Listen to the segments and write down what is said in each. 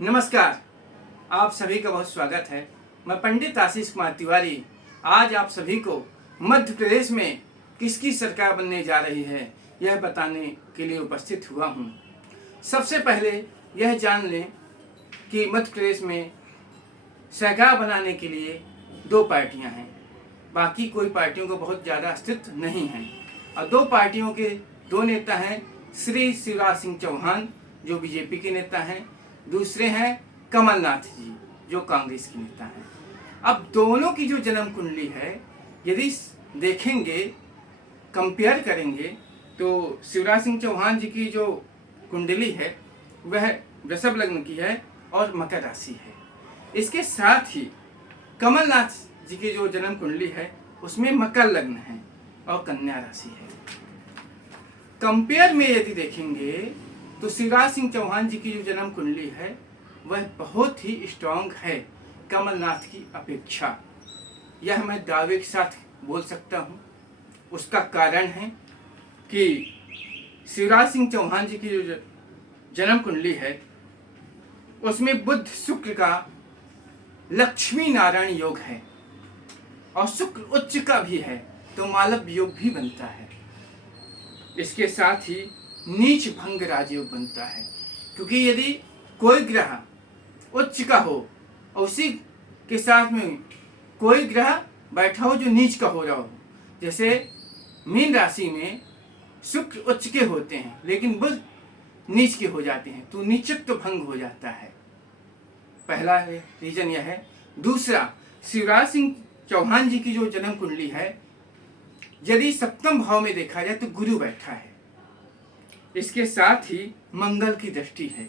नमस्कार, आप सभी का बहुत स्वागत है। मैं पंडित आशीष कुमार तिवारी आज आप सभी को मध्य प्रदेश में किसकी सरकार बनने जा रही है यह बताने के लिए उपस्थित हुआ हूँ। सबसे पहले यह जान लें कि मध्य प्रदेश में सरकार बनाने के लिए दो पार्टियां हैं, बाकी कोई पार्टियों को बहुत ज़्यादा अस्तित्व नहीं है। और दो पार्टियों के दो नेता हैं, श्री शिवराज सिंह चौहान जो बीजेपी के नेता हैं, दूसरे हैं कमलनाथ जी जो कांग्रेस के नेता हैं। अब दोनों की जो जन्म कुंडली है यदि देखेंगे, कंपेयर करेंगे तो शिवराज सिंह चौहान जी की जो कुंडली है वह वृषभ लग्न की है और मकर राशि है। इसके साथ ही कमलनाथ जी की जो जन्म कुंडली है उसमें मकर लग्न है और कन्या राशि है। कंपेयर में यदि देखेंगे तो शिवराज सिंह चौहान जी की जो जन्म कुंडली है वह बहुत ही स्ट्रांग है कमलनाथ की अपेक्षा। यह मैं दावे के साथ बोल सकता हूँ। उसका कारण है कि शिवराज सिंह चौहान जी की जो जन्म कुंडली है उसमें बुध शुक्र का लक्ष्मी नारायण योग है और शुक्र उच्च का भी है तो मालव योग भी बनता है। इसके साथ ही नीच भंग राजयोग बनता है, क्योंकि यदि कोई ग्रह उच्च का हो और उसी के साथ में कोई ग्रह बैठा हो जो नीच का हो रहा हो, जैसे मीन राशि में शुक्र उच्च के होते हैं लेकिन बुध नीच के हो जाते हैं तो नीचत्व भंग हो जाता है। पहला रीजन यह है। दूसरा, शिवराज सिंह चौहान जी की जो जन्म कुंडली है यदि सप्तम भाव में देखा जाए तो गुरु बैठा है। इसके साथ ही मंगल की दृष्टि है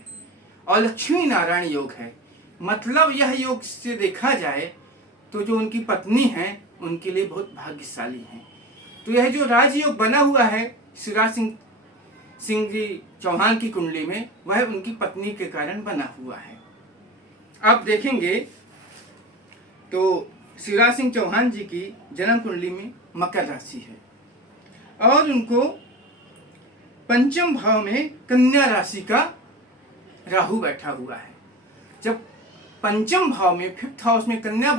और लक्ष्मी नारायण योग है। मतलब यह योग से देखा जाए तो जो उनकी पत्नी हैं उनके लिए बहुत भाग्यशाली हैं। तो यह जो राजयोग बना हुआ है शिवराज सिंह जी चौहान की कुंडली में वह उनकी पत्नी के कारण बना हुआ है। अब देखेंगे तो शिवराज सिंह चौहान जी की जन्म कुंडली में मकर राशि है और उनको पंचम भाव में कन्या राशि का राहु बैठा हुआ है। जब पंचम भाव में फिफ्थ हाउस में कन्या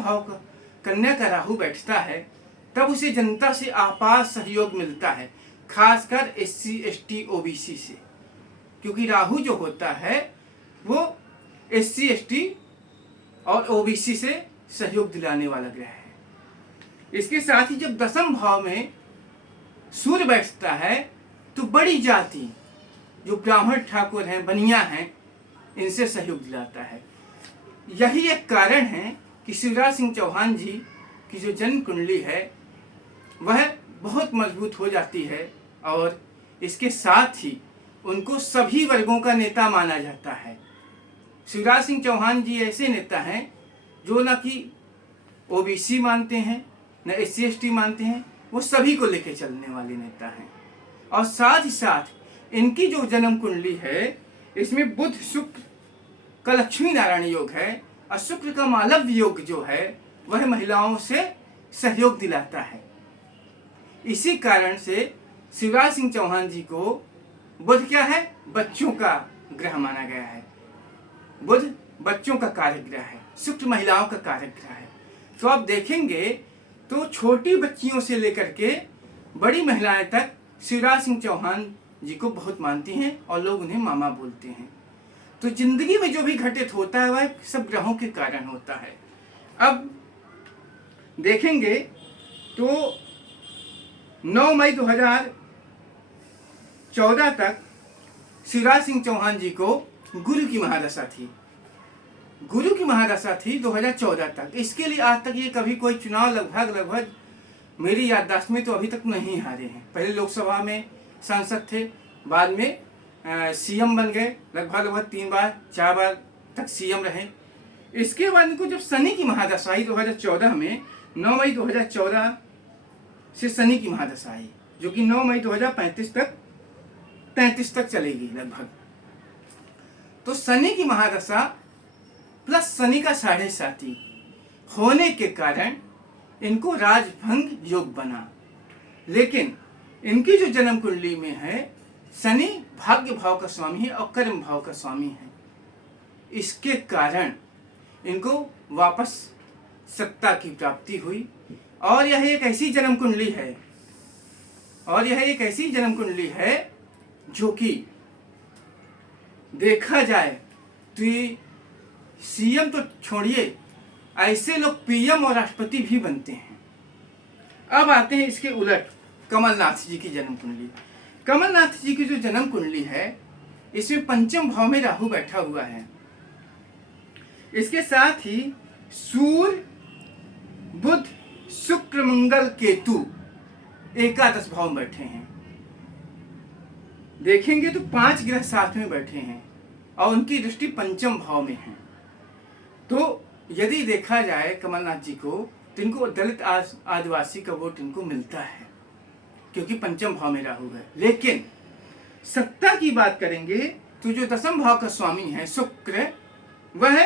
का राहु बैठता है तब उसे जनता से आपात सहयोग मिलता है, खासकर SC ST OBC से, क्योंकि राहु जो होता है वो SC ST और OBC से सहयोग दिलाने वाला ग्रह है। इसके साथ ही जब दसम भाव में सूर्य बैठता है तो बड़ी जाति जो ब्राह्मण ठाकुर हैं, बनिया हैं, इनसे सहयोग दिलाता है। यही एक कारण है कि शिवराज सिंह चौहान जी की जो जन्म कुंडली है वह बहुत मजबूत हो जाती है और इसके साथ ही उनको सभी वर्गों का नेता माना जाता है। शिवराज सिंह चौहान जी ऐसे नेता हैं जो न कि OBC मानते हैं न SC ST मानते हैं, वो सभी को लेकर चलने वाले नेता हैं। और साथ ही साथ इनकी जो जन्म कुंडली है इसमें बुध शुक्र का लक्ष्मी नारायण योग है और शुक्र का मालव योग जो है वह महिलाओं से सहयोग दिलाता है। इसी कारण से शिवराज सिंह चौहान जी को बुध क्या है, बच्चों का ग्रह माना गया है। बुध बच्चों का कारक ग्रह है, शुक्र महिलाओं का कारक ग्रह है। तो आप देखेंगे तो छोटी बच्चियों से लेकर के बड़ी महिलाएं तक शिवराज सिंह चौहान जी को बहुत मानती हैं और लोग उन्हें मामा बोलते हैं। तो जिंदगी में जो भी घटित होता है वह सब ग्रहों के कारण होता है। अब देखेंगे तो 9 मई 2014 तक शिवराज सिंह चौहान जी को गुरु की महादशा थी। गुरु की महादशा थी 2014 तक। इसके लिए आज तक ये कभी कोई चुनाव लगभग मेरी याददाश्त में तो अभी तक नहीं हारे हैं। पहले लोकसभा में सांसद थे, बाद में CM बन गए, लगभग 3 बार 4 बार तक CM रहे। इसके बाद इनको जब शनि की महादशा आई 2014 में, 9 मई 2014 से शनि की महादशा आई जो कि 9 मई 2035 तक चलेगी लगभग। तो शनि की महादशा प्लस शनि का 7.5 होने के कारण इनको राजभंग योग बना। लेकिन इनकी जो जन्म कुंडली में है शनि भाग्य भाव का स्वामी है और कर्म भाव का स्वामी है। इसके कारण इनको वापस सत्ता की प्राप्ति हुई। और यह एक ऐसी जन्म कुंडली है जो कि देखा जाए तो ये सीएम तो छोड़िए, ऐसे लोग पीएम और राष्ट्रपति भी बनते हैं। अब आते हैं इसके उलट कमलनाथ जी की जन्म कुंडली। कमलनाथ जी की जो जन्म कुंडली है, इसमें पंचम भाव में राहु बैठा हुआ है। इसके साथ ही सूर्य, बुध, शुक्र, मंगल, केतु एकादश भाव में बैठे हैं। देखेंगे तो 5 ग्रह साथ में बैठे हैं और उनकी दृष्टि पंचम भाव में है। तो यदि देखा जाए कमलनाथ जी को, तो इनको दलित आदिवासी का वोट इनको मिलता है क्योंकि पंचम भाव में राहु है। लेकिन सत्ता की बात करेंगे तो जो दसम भाव का स्वामी है शुक्र, वह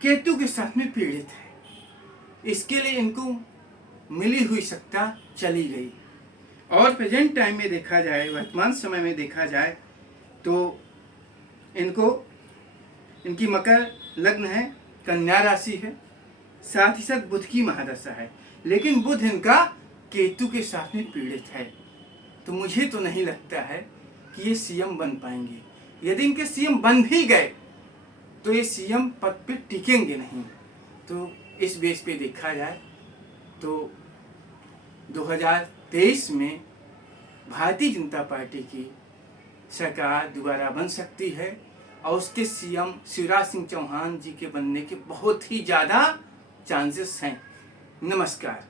केतु के साथ में पीड़ित है। इसके लिए इनको मिली हुई सत्ता चली गई। और प्रेजेंट टाइम में देखा जाए, वर्तमान समय में देखा जाए तो इनकी मकर लग्न है, कन्या राशि है, साथ ही साथ बुध की महादशा है। लेकिन बुध इनका केतु के साथ में पीड़ित है। तो मुझे तो नहीं लगता है कि ये सीएम बन पाएंगे। यदि इनके सीएम बन भी गए तो ये सीएम पद पे टिकेंगे नहीं। तो इस बेस पे देखा जाए तो 2023 में भारतीय जनता पार्टी की सरकार दोबारा बन सकती है और उसके सीएम शिवराज सिंह चौहान जी के बनने के बहुत ही ज़्यादा चांसेस हैं। नमस्कार।